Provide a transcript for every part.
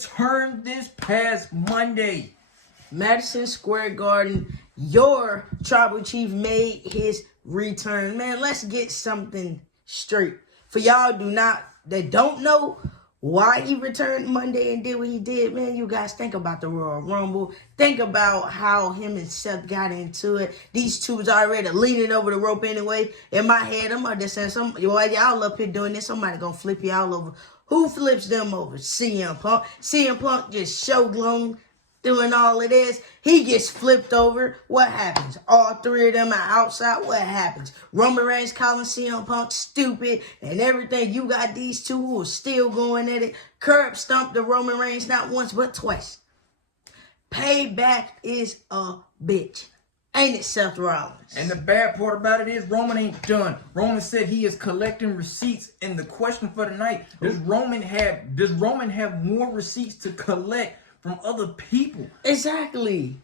returned this past Monday. Madison Square Garden, your tribal chief made his return. Man, let's get something straight. For y'all that don't know why he returned Monday and did what he did, man, you guys think about the Royal Rumble. Think about how him and Seth got into it. These two was already leaning over the rope anyway. In my head, I'm understanding y'all up here doing this, somebody gonna flip y'all over. Who flips them over? CM Punk. CM Punk just showglown doing all of this. He gets flipped over. What happens? All three of them are outside. What happens? Roman Reigns calling CM Punk stupid and everything. You got these two who are still going at it. Curb stomped the Roman Reigns not once but twice. Payback is a bitch. Ain't it, Seth Rollins? And the bad part about it is Roman ain't done. Roman said he is collecting receipts. And the question for tonight, does Roman have more receipts to collect from other people? Exactly.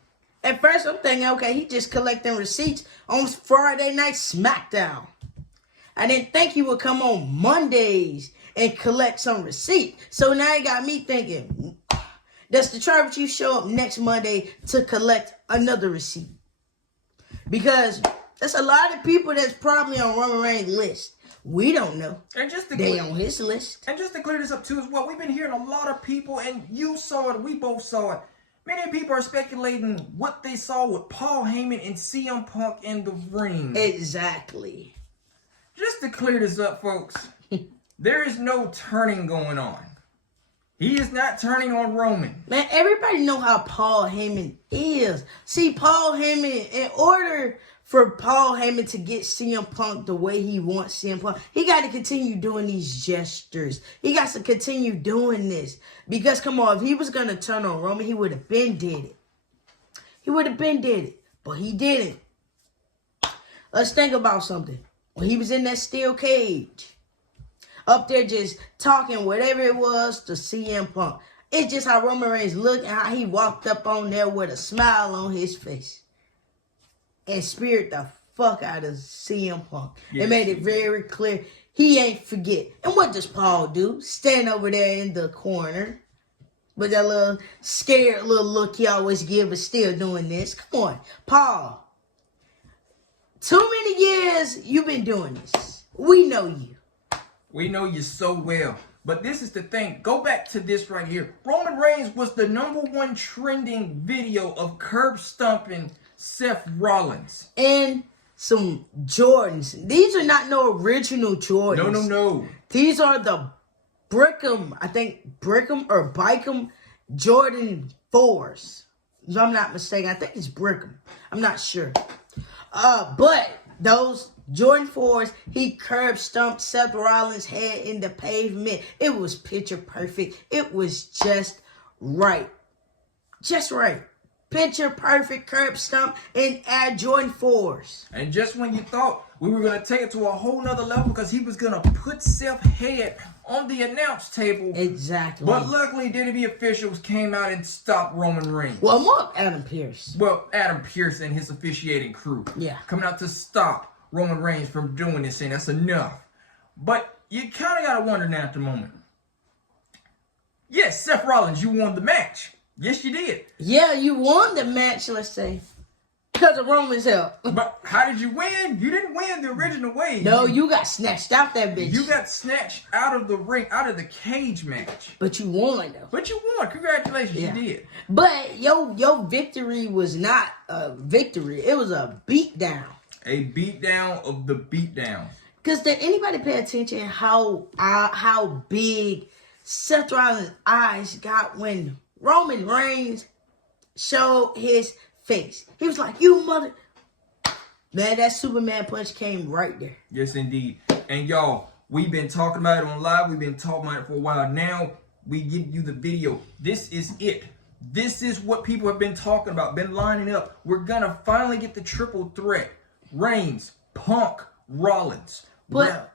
At first, I'm thinking, okay, he just collecting receipts on Friday Night SmackDown. I didn't think he would come on Mondays and collect some receipt. So now it got me thinking, does the Tribal Chief show up next Monday to collect another receipt? Because there's a lot of people that's probably on Roman Reigns' list. We don't know. And just to they on his list. And just to clear this up too as well, we've been hearing a lot of people, and you saw it, we both saw it. Many people are speculating what they saw with Paul Heyman and CM Punk in the ring. Exactly. Just to clear this up, folks, there is no turning going on. He is not turning on Roman. Man, everybody know how Paul Heyman is. See, Paul Heyman, in order for Paul Heyman to get CM Punk the way he wants CM Punk, he got to continue doing these gestures. He got to continue doing this. Because, come on, if he was going to turn on Roman, he would have been did it. He would have been did it. But he didn't. Let's think about something. When he was in that steel cage, up there just talking whatever it was to CM Punk. It's just how Roman Reigns looked and how he walked up on there with a smile on his face. And speared the fuck out of CM Punk. Yes. It made it very clear he ain't forget. And what does Paul do? Stand over there in the corner with that little scared little look he always give, but still doing this. Come on, Paul. Too many years you've been doing this. We know you. We know you so well. But this is the thing. Go back to this right here. Roman Reigns was the #1 trending video of curb stomping Seth Rollins. And some Jordans. These are not no original Jordans. No. These are the Brickham, I think Brickham or Bickham Jordan 4s. If I'm not mistaken. I think it's Brickham. I'm not sure. But those Jordan 4s, he curb stomped Seth Rollins' head in the pavement. It was picture perfect. It was just right. Just right. Picture perfect curb stomp in Air Jordan 4s. And just when you thought we were going to take it to a whole nother level because he was going to put Seth's head on the announce table. Exactly. But luckily, WWE officials came out and stopped Roman Reigns. Well, more Adam Pearce. Well, Adam Pearce and his officiating crew. Yeah. Coming out to stop Roman Reigns from doing this, and that's enough. But you kind of got to wonder now at the moment. Yes, Seth Rollins, you won the match. Yes, you did. Yeah, you won the match, let's say. Because of Roman's help. But how did you win? You didn't win the original way. No, you got snatched out that bitch. You got snatched out of the ring, out of the cage match. But you won, though. But you won. Congratulations, you did. But your victory was not a victory. It was a beatdown. A beatdown of the beatdown. Because did anybody pay attention how big Seth Rollins' eyes got when Roman Reigns showed his face? He was like, you mother... Man, that Superman punch came right there. Yes, indeed. And y'all, we've been talking about it on live. We've been talking about it for a while. Now, we give you the video. This is it. This is what people have been talking about, been lining up. We're going to finally get the triple threat. Reigns, Punk, Rollins. But,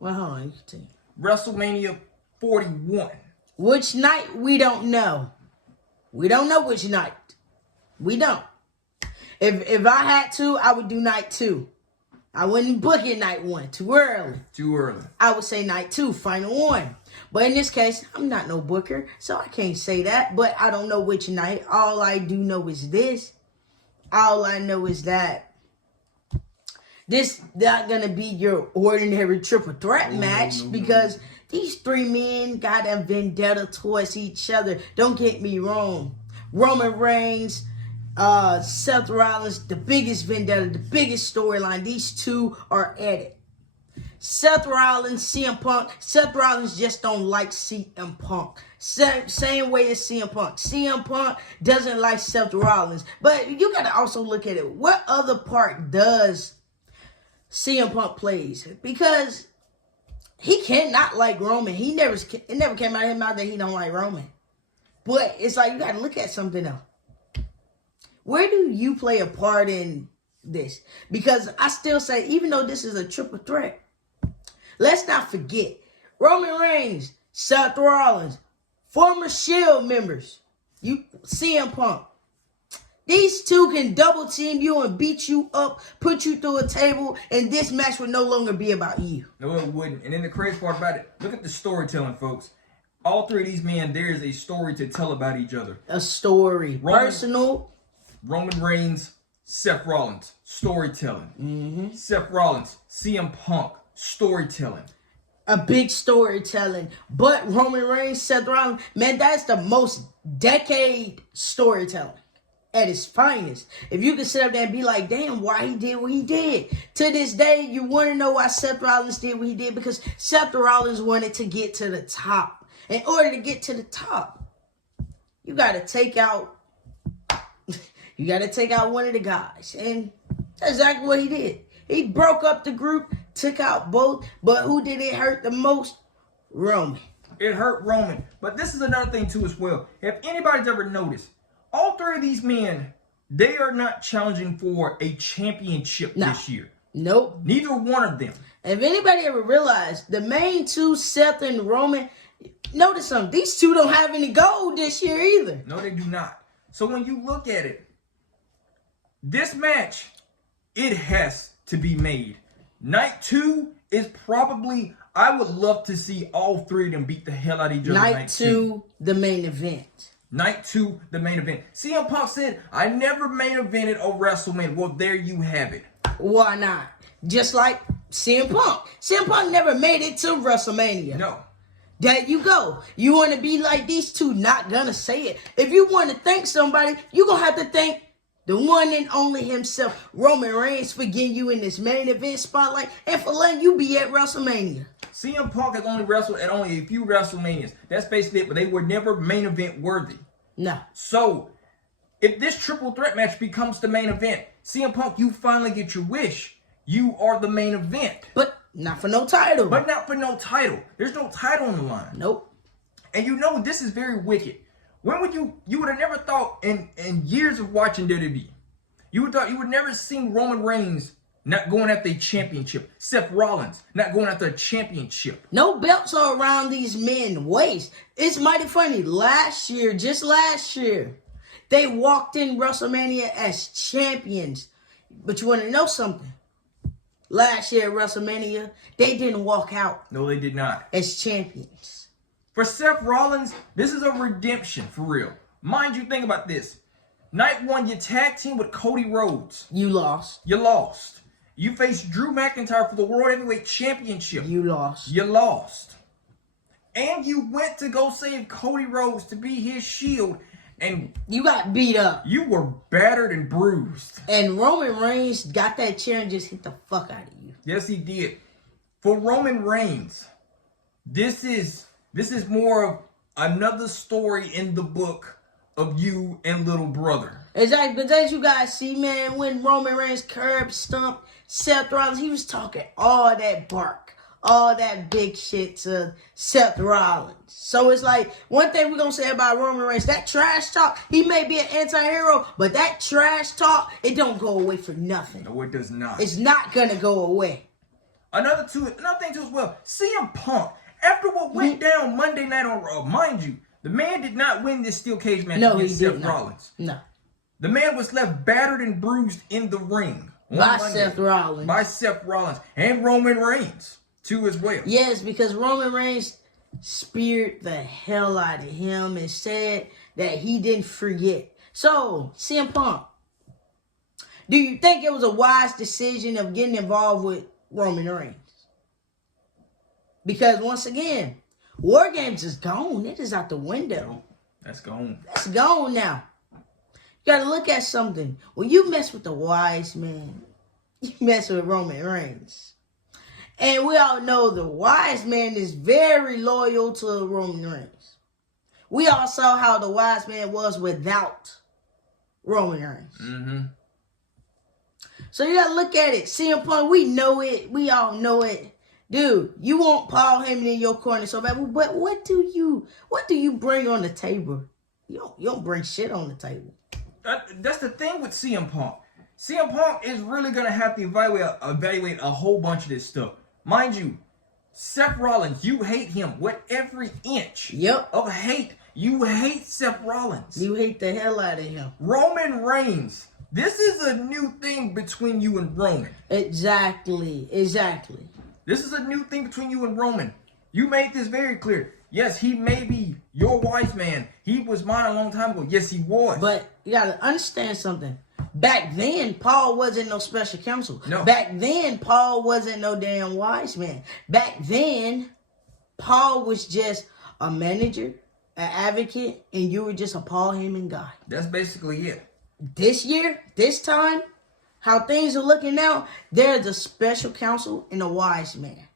well, hold on. You continue. WrestleMania 41. Which night, we don't know. We don't know which night. We don't. If I had to, I would do night 2. I wouldn't book it night 1. Too early. Too early. I would say night 2, final 1. But in this case, I'm not no booker, so I can't say that. But I don't know which night. All I do know is this. All I know is that this not going to be your ordinary triple threat match because these 3 men got a vendetta towards each other. Don't get me wrong. Roman Reigns, Seth Rollins, the biggest vendetta, the biggest storyline. These two are at it. Seth Rollins, CM Punk. Seth Rollins just don't like CM Punk. Same way as CM Punk. CM Punk doesn't like Seth Rollins. But you got to also look at it. What other part does CM Punk plays? Because he cannot like Roman. It never came out of his mouth that he don't like Roman. But it's like you got to look at something else. Where do you play a part in this? Because I still say, even though this is a triple threat, let's not forget, Roman Reigns, Seth Rollins, former Shield members, CM Punk. These two can double team you and beat you up, put you through a table, and this match would no longer be about you. No, it wouldn't. And then the crazy part about it, look at the storytelling, folks. All 3 of these men, there is a story to tell about each other. A story. Personal. Roman Reigns, Seth Rollins, storytelling. Seth Rollins, CM Punk, storytelling. A big storytelling. But Roman Reigns, Seth Rollins, man, that's the most decade storytelling at its finest. If you can sit up there and be like, damn, why he did what he did. To this day, you want to know why Seth Rollins did what he did? Because Seth Rollins wanted to get to the top. In order to get to the top, you got to take out one of the guys. And that's exactly what he did. He broke up the group, took out both. But who did it hurt the most? Roman. It hurt Roman. But this is another thing too as well. If anybody's ever noticed, all 3 of these men, they are not challenging for a championship this year. Nope. Neither one of them. If anybody ever realized, the main 2, Seth and Roman, notice something. These 2 don't have any gold this year either. No, they do not. So when you look at it, this match, it has to be made. Night 2 is probably, I would love to see all 3 of them beat the hell out of each other. Night 2, the main event. Night 2, the main event. CM Punk said, I never main evented a WrestleMania. Well, there you have it. Why not? Just like CM Punk. CM Punk never made it to WrestleMania. No. There you go. You want to be like these 2, not gonna say it. If you want to thank somebody, you're going to have to thank the one and only himself, Roman Reigns, for getting you in this main event spotlight and for letting you be at WrestleMania. CM Punk has only wrestled at only a few WrestleManias. That's basically it, but they were never main event worthy. No. So, if this triple threat match becomes the main event, CM Punk, you finally get your wish. You are the main event. But not for no title. But not for no title. There's no title on the line. Nope. And you know, this is very wicked. When would you would have never thought in years of watching WWE, you would never seen Roman Reigns not going after a championship. Seth Rollins not going after a championship. No belts are around these men's waist. It's mighty funny. Just last year, they walked in WrestleMania as champions. But you want to know something? Last year at WrestleMania, they didn't walk out. No, they did not. As champions. For Seth Rollins, this is a redemption, for real. Mind you, think about this. Night 1, you tag team with Cody Rhodes. You lost. You lost. You faced Drew McIntyre for the World Heavyweight Championship. You lost. You lost. And you went to go save Cody Rhodes to be his shield. And you got beat up. You were battered and bruised. And Roman Reigns got that chair and just hit the fuck out of you. Yes, he did. For Roman Reigns, this is more of another story in the book of you and little brother. Exactly. But as you guys see, man, when Roman Reigns curb stomped Seth Rollins, he was talking all that bark, all that big shit to Seth Rollins. So it's like, one thing we're going to say about Roman Reigns, that trash talk, he may be an anti-hero, but that trash talk, it don't go away for nothing. No, it does not. It's not going to go away. Another thing too as well, CM Punk, after what went down Monday night on Raw, mind you, the man did not win this steel cage match against Seth Rollins. No. The man was left battered and bruised in the ring. By Seth Rollins. By Seth Rollins. And Roman Reigns, too, as well. Yes, because Roman Reigns speared the hell out of him and said that he didn't forget. So, CM Punk, do you think it was a wise decision of getting involved with Roman Reigns? Because once again, War Games is gone. It is out the window. That's gone. That's gone now. You gotta look at something. When you mess with the wise man, you mess with Roman Reigns. And we all know the wise man is very loyal to Roman Reigns. We all saw how the wise man was without Roman Reigns. Mm-hmm. So you gotta look at it. CM Punk, we know it. We all know it. Dude, you want Paul Heyman in your corner so bad, but what do you bring on the table? You don't bring shit on the table. That's the thing with CM Punk. CM Punk is really gonna have to evaluate a whole bunch of this stuff. Mind you, Seth Rollins, you hate him with every inch of hate. You hate Seth Rollins. You hate the hell out of him. Roman Reigns. This is a new thing between you and Roman. Exactly. This is a new thing between you and Roman. You made this very clear. Yes, he may be your wise man. He was mine a long time ago. Yes, he was. But you gotta understand something. Back then, Paul wasn't no special counsel. No. Back then, Paul wasn't no damn wise man. Back then, Paul was just a manager, an advocate, and you were just a Paul Heyman guy. That's basically it. This year, this time, how things are looking now, there's a special counsel and a wise man.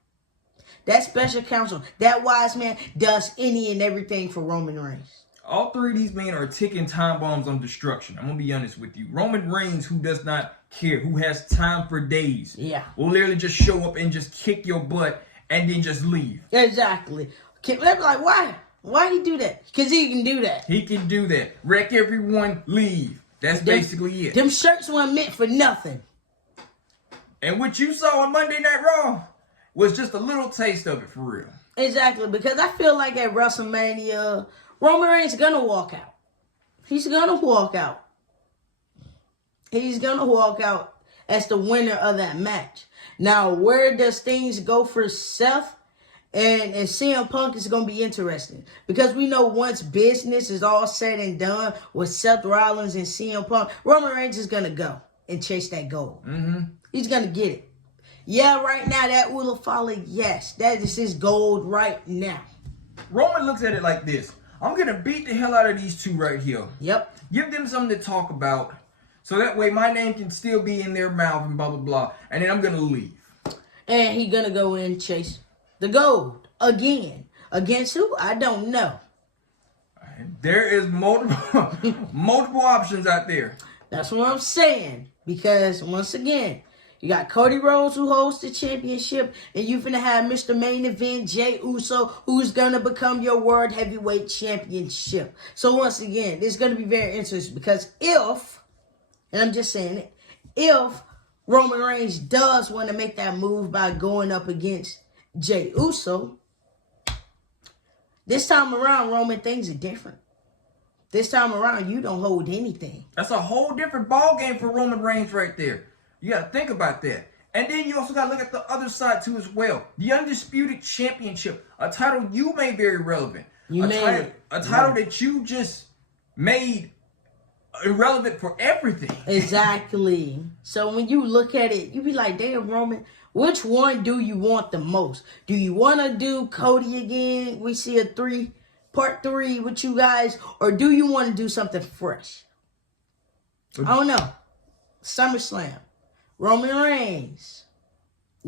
That special counsel, that wise man does any and everything for Roman Reigns. All three of these men are ticking time bombs on destruction. I'm going to be honest with you. Roman Reigns, who does not care, who has time for days, will literally just show up and just kick your butt and then just leave. Exactly. They'll be like, why? Why he do that? Because he can do that. He can do that. Wreck everyone, leave. That's basically it. Them shirts weren't meant for nothing. And what you saw on Monday Night Raw was just a little taste of it for real. Exactly, because I feel like at WrestleMania, Roman Reigns is going to walk out. He's going to walk out. He's going to walk out as the winner of that match. Now, where does things go for Seth and CM Punk is going to be interesting. Because we know once business is all said and done with Seth Rollins and CM Punk, Roman Reigns is going to go and chase that goal. Mm-hmm. He's going to get it. Yeah, right now that will follow. Yes, that is his gold right now. Roman looks at it like this. I'm going to beat the hell out of these two right here. Yep. Give them something to talk about. So that way my name can still be in their mouth and blah, blah, blah. And then I'm going to leave. And he's going to go in and chase the gold again. Against who? I don't know. There is multiple options out there. That's what I'm saying. Because, once again, you got Cody Rhodes who holds the championship, and you're finna have Mr. Main Event, Jey Uso, who's gonna become your World Heavyweight Championship. So once again, it's gonna be very interesting because if, and I'm just saying it, if Roman Reigns does want to make that move by going up against Jey Uso, this time around, Roman, things are different. This time around, you don't hold anything. That's a whole different ball game for Roman Reigns right there. You got to think about that. And then you also got to look at the other side too as well. The Undisputed Championship, a title you made very relevant. A title that you just made irrelevant for everything. Exactly. So when you look at it, you be like, damn, Roman, which one do you want the most? Do you want to do Cody again? We see a part 3 with you guys. Or do you want to do something fresh? I don't know. SummerSlam. Roman Reigns,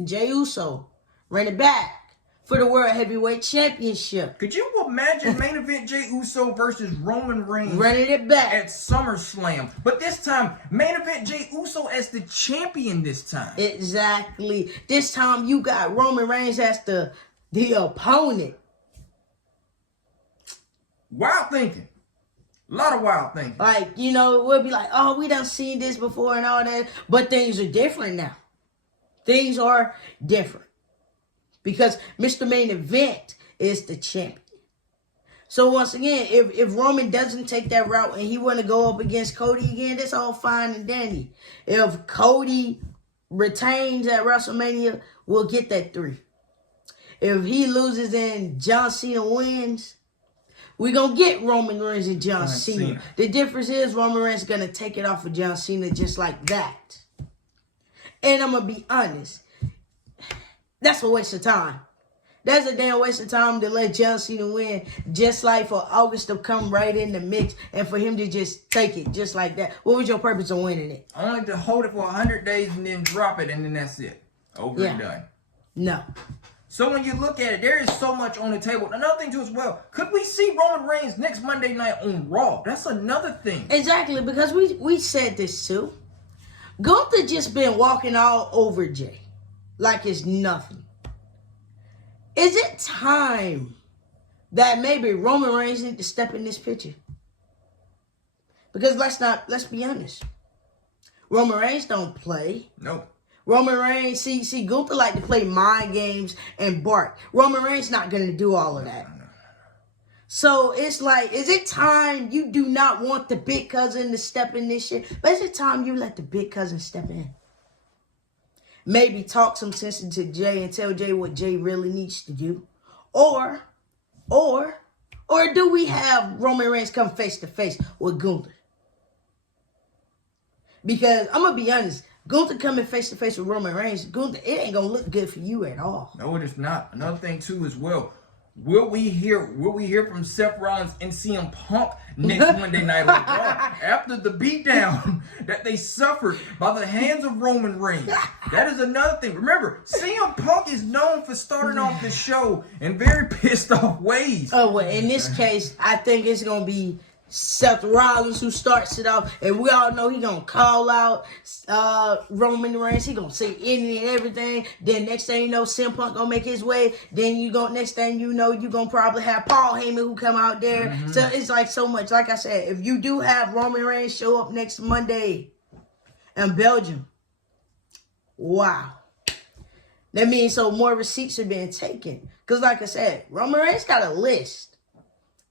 Jey Uso, run it back for the World Heavyweight Championship. Could you imagine main event Jey Uso versus Roman Reigns running it back at SummerSlam? But this time, main event Jey Uso as the champion this time. Exactly. This time you got Roman Reigns as the opponent. Wild thinking. A lot of wild thinking. Like, you know, we'll be like, oh, we done seen this before and all that. But things are different now. Things are different. Because Mr. Main Event is the champion. So once again, if Roman doesn't take that route and he want to go up against Cody again, that's all fine and dandy. If Cody retains at WrestleMania will get that 3. If he loses and John Cena wins, we're going to get Roman Reigns and John Cena. The difference is Roman Reigns is going to take it off of John Cena just like that. And I'm going to be honest. That's a waste of time. That's a damn waste of time to let John Cena win, just like for August to come right in the mix and for him to just take it just like that. What was your purpose of winning it? Only to hold it for 100 days and then drop it, and then that's it. Over and done. No. So when you look at it, there is so much on the table. Another thing too as well, could we see Roman Reigns next Monday night on Raw? That's another thing. Exactly, because we said this too. Gunther just been walking all over Jay like it's nothing. Is it time that maybe Roman Reigns need to step in this picture? Because let's be honest. Roman Reigns don't play. No. Roman Reigns, see, Gunther like to play mind games and bark. Roman Reigns not going to do all of that. So it's like, is it time you do not want the big cousin to step in this shit? But is it time you let the big cousin step in? Maybe talk some sense into Jay and tell Jay what Jay really needs to do. Or do we have Roman Reigns come face to face with Gunther? Because I'm going to be honest, Gunther coming face to face with Roman Reigns, Gunther, it ain't gonna look good for you at all. No, it is not. Another thing too as well. Will we hear from Seth Rollins and CM Punk next Monday night on Raw after the beatdown that they suffered by the hands of Roman Reigns? That is another thing. Remember, CM Punk is known for starting off the show in very pissed off ways. Oh, well, in this case, I think it's gonna be Seth Rollins who starts it off, and we all know he gonna call out Roman Reigns. He gonna say anything and everything. Then next thing you know, CM Punk gonna make his way. Then next thing you know, you gonna probably have Paul Heyman who come out there. So it's like so much. Like I said, if you do have Roman Reigns show up next Monday in Belgium, wow, that means so more receipts are being taken. Cause like I said, Roman Reigns got a list.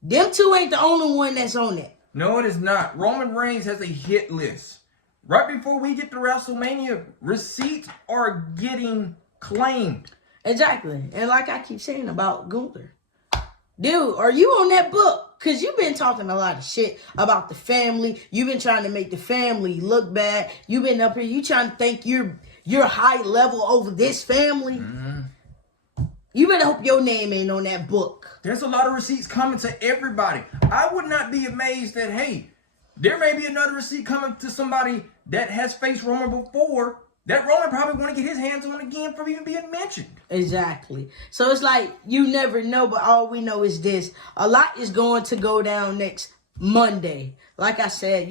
Them two ain't the only one that's on it. No, it is not. Roman Reigns has a hit list. Right before we get to WrestleMania, receipts are getting claimed. Exactly. And like I keep saying about Gunther. Dude, are you on that book? Because you've been talking a lot of shit about the family. You've been trying to make the family look bad. You've been up here. You trying to think you're high level over this family. You better hope your name ain't on that book. There's a lot of receipts coming to everybody. I would not be amazed that, hey, there may be another receipt coming to somebody that has faced Roman before that Roman probably want to get his hands on again from even being mentioned. Exactly. So it's like, you never know, but all we know is this. A lot is going to go down next Monday. Like I said,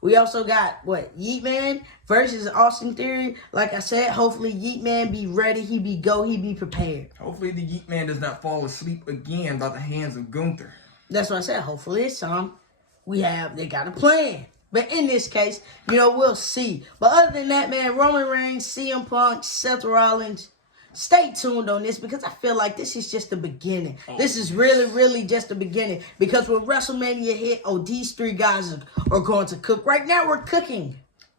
we also got, Yeet Man versus Austin Theory. Like I said, hopefully Yeet Man be ready. He be prepared. Hopefully the Yeet Man does not fall asleep again by the hands of Gunther. That's what I said. Hopefully it's they got a plan. But in this case, we'll see. But other than that, man, Roman Reigns, CM Punk, Seth Rollins, stay tuned on this because I feel like this is just the beginning. This is really, really just the beginning. Because when WrestleMania hit, these three guys are going to cook. Right now, we're cooking.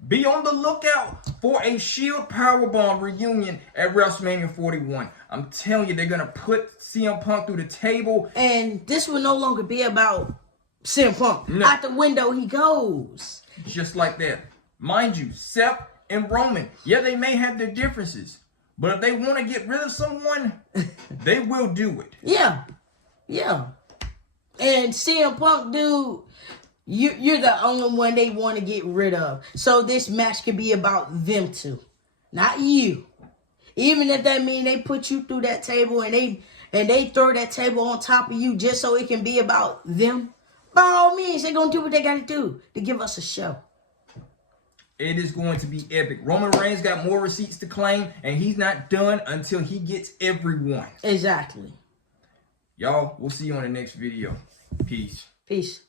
Be on the lookout for a Shield Powerbomb reunion at WrestleMania 41. I'm telling you, they're going to put CM Punk through the table. And this will no longer be about CM Punk. No. Out the window he goes. Just like that. Mind you, Seth and Roman, yeah, they may have their differences. But if they want to get rid of someone, they will do it. Yeah. And CM Punk, dude, you're the only one they want to get rid of. So this match could be about them two, not you. Even if that means they put you through that table and they throw that table on top of you just so it can be about them, by all means, they're going to do what they got to do to give us a show. It is going to be epic. Roman Reigns got more receipts to claim, and he's not done until he gets everyone. Exactly. Y'all, we'll see you on the next video. Peace. Peace.